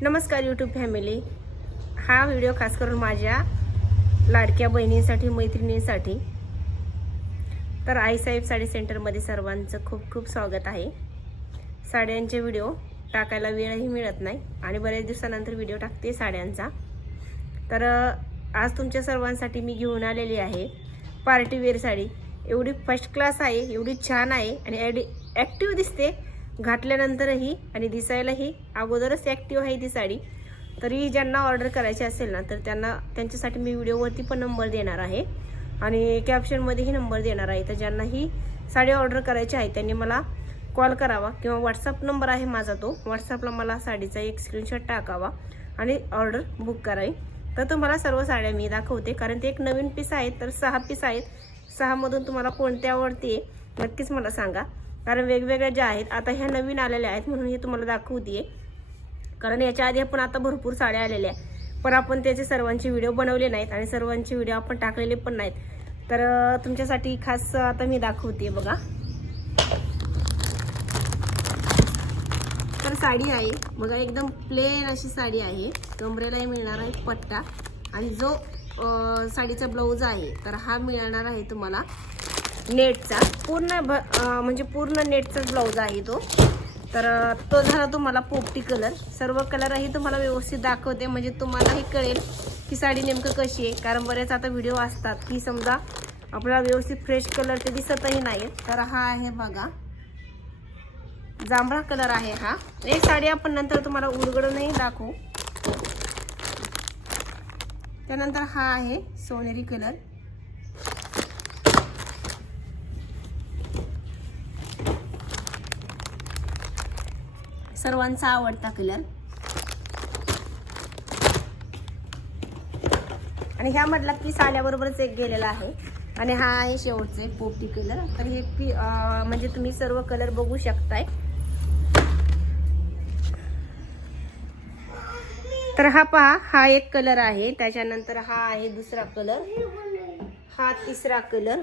नमस्कार YouTube family हा video खास करून माझ्या लाडक्या बहिणींसाठी मैत्रिणींसाठी. तर आईसाहेब साडी सेंटरमध्ये सर्वांचं खूप खूप स्वागत आहे. साड्यांचे व्हिडिओ टाकायला वेळही मिळत नाही आणि बऱ्याच दिवसानंतर व्हिडिओ टाकते साड्यांचा. तर आज तुमच्या सर्वांसाठी मी घेऊन आलेली आहे पार्टीवेअर साडी. एवढी फर्स्ट क्लास आहे एवढी छान आहे आणि ॲडी ॲक्टिव्ह दिसते. घातल्यानंतरही आणि दिसायलाही अगोदरच ॲक्टिव्ह आहे ती साडी. तरी ज्यांना ऑर्डर करायची असेल ना तर त्यांना त्यांच्यासाठी मी व्हिडिओवरती पण नंबर देणार आहे. आणि कॅप्शनमध्येही नंबर देणार आहे. तर ज्यांना ही साडी ऑर्डर करायची आहे त्यांनी मला कॉल करावा. किंवा व्हॉट्सअप नंबर आहे माझा तो. व्हॉट्सअपला मला साडीचा एक स्क्रीनशॉट टाकावा आणि ऑर्डर बुक करावी. तर तुम्हाला सर्व साड्या मी दाखवते. कारण ते एक नवीन पीस आहेत तर सहा पीस आहेत. सहामधून तुम्हाला कोणत्या आवडते नक्कीच मला सांगा. कारण वेगवेगळ्या ज्या आहेत आता ह्या नवीन आलेल्या आहेत म्हणून हे तुम्हाला दाखवते कारण याच्या आधी आपण आता भरपूर साड्या आलेल्या आहे पण आपण त्याचे सर्वांचे व्हिडिओ बनवले नाहीत आणि सर्वांचे व्हिडिओ आपण टाकलेले पण नाहीत. तर तुमच्यासाठी खास आता मी दाखवते बघा. तर साडी आहे बघा एकदम प्लेन अशी साडी आहे. कमरेलाही मिळणार आहे पट्टा. आणि जो साडीचा ब्लाऊज आहे तर हा मिळणार आहे तुम्हाला. नेटचा. पूर्ण भ म्हणजे पूर्ण नेटचाच ब्लाऊज आहे तो. तर तो झाला तुम्हाला पोपटी कलर. सर्व कलरही तुम्हाला व्यवस्थित दाखवते. म्हणजे तुम्हालाही कळेल की साडी नेमकं कशी आहे. कारण बरेच आता व्हिडिओ असतात की समजा आपल्याला व्यवस्थित फ्रेश कलर ते दिसतही नाही तर हा आहे बघा. जांभळा कलर आहे हा. हे साडी आपण नंतर तुम्हाला उलगडूनही दाखवू. त्यानंतर हा आहे सोनेरी कलर. सर्वांचा आवडता कलर आणि ह्या मधला की साड्याबरोबरच एक गेलेला आहे. आणि हा आहे शेवटचा एक पोपटी कलर तर हे पी म्हणजे तुम्ही सर्व कलर बघू शकताय. तर हा पहा हा एक कलर आहे. त्याच्यानंतर हा आहे दुसरा कलर हा तिसरा कलर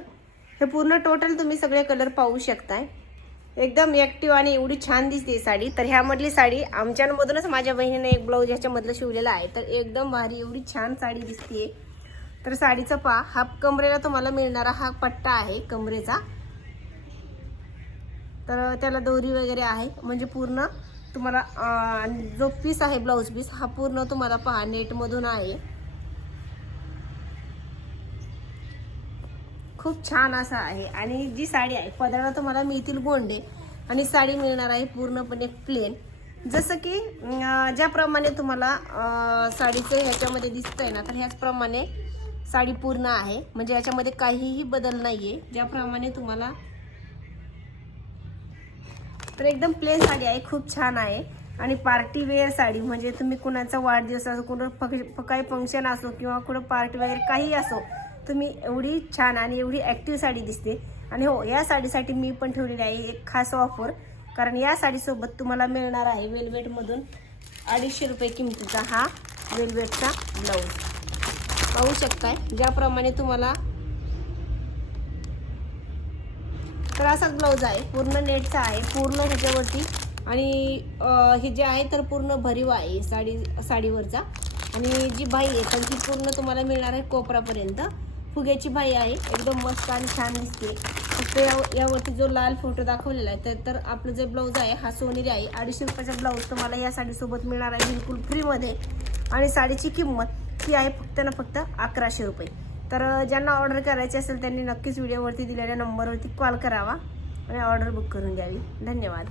हे पूर्ण टोटल तुम्ही सगळे कलर पाहू शकताय. एकदम ॲक्टिव्ह आणि एवढी छान दिसते साडी. तर ह्यामधली साडी आमच्यामधूनच माझ्या बहिणीने एक ब्लाऊज ह्याच्यामधलं शिवलेलं आहे. तर एकदम भारी एवढी छान साडी दिसते तर साडीचा पा हा कमरेला तुम्हाला मिळणारा हा पट्टा आहे कमरेचा. तर त्याला दोरी वगैरे आहे. म्हणजे पूर्ण तुम्हाला आणि जो पीस आहे ब्लाऊज पीस हा पूर्ण तुम्हाला पहा नेटमधून आहे. खूप छान असा आहे. आणि जी साडी आहे पदराला तुम्हाला मिळतील गोंडे. आणि साडी मिळणार आहे पूर्णपणे प्लेन जसं की ज्याप्रमाणे तुम्हाला साडीचं ह्याच्यामध्ये दिसतंय ना तर ह्याचप्रमाणे साडी पूर्ण आहे. म्हणजे याच्यामध्ये काहीही बदल नाही आहे ज्याप्रमाणे तुम्हाला तर एकदम प्लेन साडी आहे खूप छान आहे. आणि पार्टी वेअर साडी म्हणजे तुम्ही कुणाचा वाढदिवस असो कुठं फक काही फंक्शन असो किंवा कुठं पार्टी वगैरे काही असो तुम्ही एवढी छान आणि एवढी ॲक्टिव्ह साडी दिसते. आणि हो या साडीसाठी मी पण ठेवलेली आहे एक खास ऑफर कारण या साडीसोबत तुम्हाला मिळणार आहे वेलवेटमधून अडीचशे रुपये किमतीचा हा वेलवेटचा ब्लाऊज पाहू शकताय? ज्याप्रमाणे तुम्हाला तर असाच ब्लाऊज आहे पूर्ण नेटचा आहे पूर्ण ह्याच्यावरती. आणि हे जे आहे तर पूर्ण भरीव आहे साडी साडीवरचा. आणि जी बाई आहे तर ती पूर्ण तुम्हाला मिळणार आहे कोपरापर्यंत. फुग्याची बाई आहे एकदम मस्त आणि छान दिसते. फक्त या यावरती जो लाल फोटो दाखवलेला आहे तर तर आपलं जे ब्लाऊज आहे हा सोनेरी आहे. अडीचशे रुपयाचा ब्लाऊज तुम्हाला या साडीसोबत मिळणार आहे बिलकुल फ्रीमध्ये आणि साडीची किंमत ही आहे फक्त ना फक्त अकराशे रुपये. तर ज्यांना ऑर्डर करायची असेल त्यांनी नक्कीच व्हिडिओवरती दिलेल्या नंबरवरती कॉल करावा आणि ऑर्डर बुक करून द्यावी धन्यवाद.